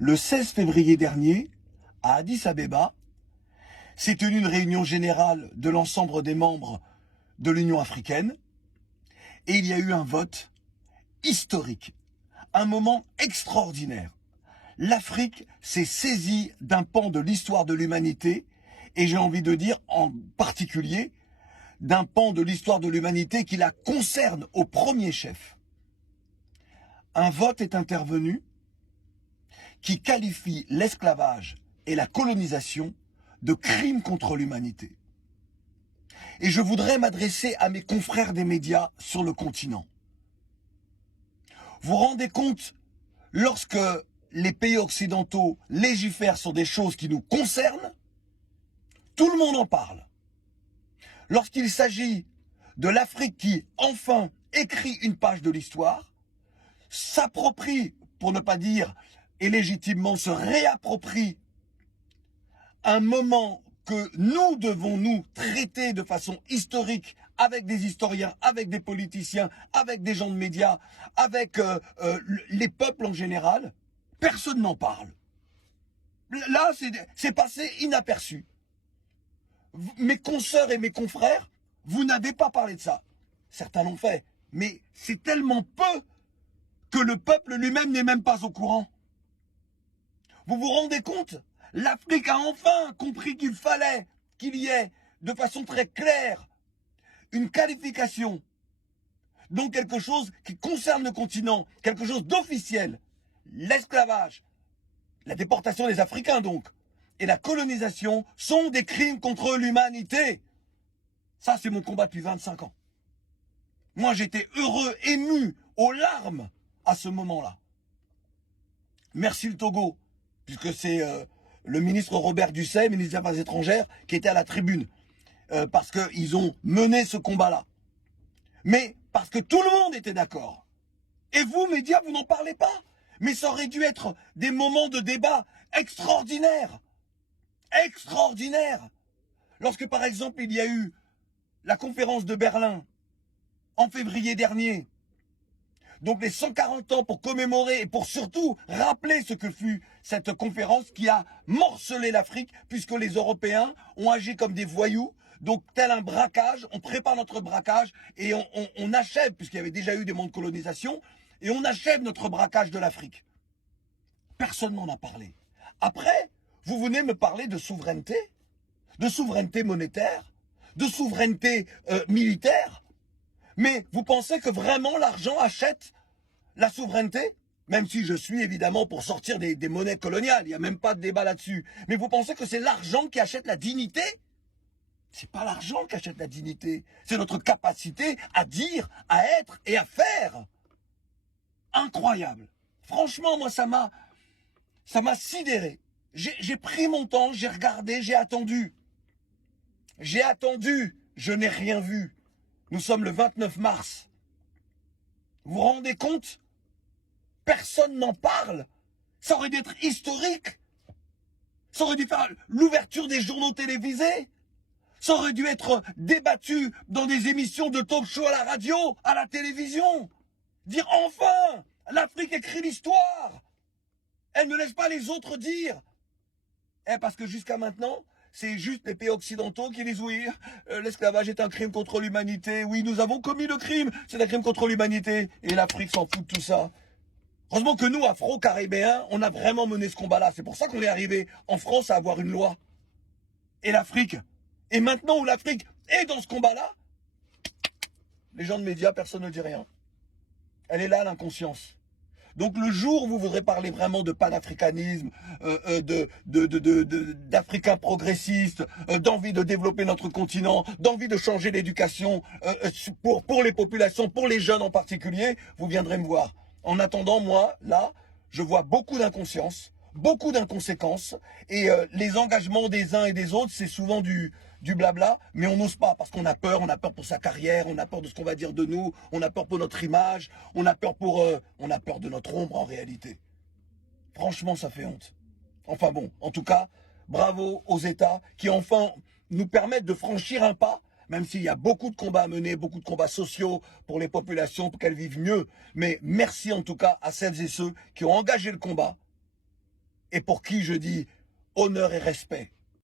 Le 16 février dernier, à Addis Abeba, s'est tenue une réunion générale de l'ensemble des membres de l'Union africaine et il y a eu un vote historique, un moment extraordinaire. L'Afrique s'est saisie d'un pan de l'histoire de l'humanité et j'ai envie de dire en particulier d'un pan de l'histoire de l'humanité qui la concerne au premier chef. Un vote est intervenu qui qualifie l'esclavage et la colonisation de crimes contre l'humanité. Et je voudrais m'adresser à mes confrères des médias sur le continent. Vous vous rendez compte, lorsque les pays occidentaux légifèrent sur des choses qui nous concernent, tout le monde en parle. Lorsqu'il s'agit de l'Afrique qui, enfin, écrit une page de l'histoire, s'approprie, pour ne pas dire, et légitimement se réapproprie un moment que nous devons nous traiter de façon historique avec des historiens, avec des politiciens, avec des gens de médias, avec les peuples en général, personne n'en parle. Là, c'est passé inaperçu. Mes consoeurs et mes confrères, vous n'avez pas parlé de ça. Certains l'ont fait, mais c'est tellement peu que le peuple lui-même n'est même pas au courant. Vous vous rendez compte? L'Afrique a enfin compris qu'il fallait qu'il y ait, de façon très claire, une qualification, donc quelque chose qui concerne le continent, quelque chose d'officiel. L'esclavage, la déportation des Africains donc, et la colonisation sont des crimes contre l'humanité. Ça, c'est mon combat depuis 25 ans. Moi, j'étais heureux, ému, aux larmes, à ce moment-là. Merci le Togo, puisque c'est le ministre Robert Dussey, ministre des Affaires étrangères, qui était à la tribune, parce qu'ils ont mené ce combat-là. Mais parce que tout le monde était d'accord. Et vous, médias, vous n'en parlez pas. Mais ça aurait dû être des moments de débat extraordinaires. Extraordinaires. Lorsque, par exemple, il y a eu la conférence de Berlin, en février dernier, donc les 140 ans pour commémorer et pour surtout rappeler ce que fut cette conférence qui a morcelé l'Afrique puisque les Européens ont agi comme des voyous. Donc tel un braquage, on prépare notre braquage et on achève, puisqu'il y avait déjà eu des mondes de colonisation, et on achève notre braquage de l'Afrique. Personne n'en a parlé. Après, vous venez me parler de souveraineté monétaire, de souveraineté militaire. Mais vous pensez que vraiment l'argent achète la souveraineté? Même si je suis évidemment pour sortir des monnaies coloniales, il n'y a même pas de débat là-dessus. Mais vous pensez que c'est l'argent qui achète la dignité? C'est pas l'argent qui achète la dignité, c'est notre capacité à dire, à être et à faire. Incroyable. Franchement, moi ça m'a sidéré. J'ai pris mon temps, j'ai regardé, j'ai attendu. Je n'ai rien vu. Nous sommes le 29 mars. Vous vous rendez compte? Personne n'en parle. Ça aurait dû être historique. Ça aurait dû faire l'ouverture des journaux télévisés. Ça aurait dû être débattu dans des émissions de talk-show à la radio, à la télévision. Dire enfin, l'Afrique écrit l'histoire. Elle ne laisse pas les autres dire. Parce que jusqu'à maintenant, c'est juste les pays occidentaux qui disent oui, l'esclavage est un crime contre l'humanité. Oui, nous avons commis le crime, c'est un crime contre l'humanité. Et l'Afrique s'en fout de tout ça. Heureusement que nous, Afro-Caribéens, on a vraiment mené ce combat-là. C'est pour ça qu'on est arrivé en France à avoir une loi. Et l'Afrique. Et maintenant où l'Afrique est dans ce combat-là, les gens de médias, personne ne dit rien. Elle est là, l'inconscience. Donc le jour où vous voudrez parler vraiment de panafricanisme, d'Africains progressistes, d'envie de développer notre continent, d'envie de changer l'éducation pour les populations, pour les jeunes en particulier, vous viendrez me voir. En attendant, moi, là, je vois beaucoup d'inconscience, beaucoup d'inconséquences, et les engagements des uns et des autres, c'est souvent du blabla, mais on n'ose pas parce qu'on a peur pour sa carrière, on a peur de ce qu'on va dire de nous, on a peur pour notre image, on a peur de notre ombre en réalité. Franchement, ça fait honte. Enfin bon, en tout cas, bravo aux États qui enfin nous permettent de franchir un pas, même s'il y a beaucoup de combats à mener, beaucoup de combats sociaux pour les populations, pour qu'elles vivent mieux. Mais merci en tout cas à celles et ceux qui ont engagé le combat et pour qui je dis honneur et respect.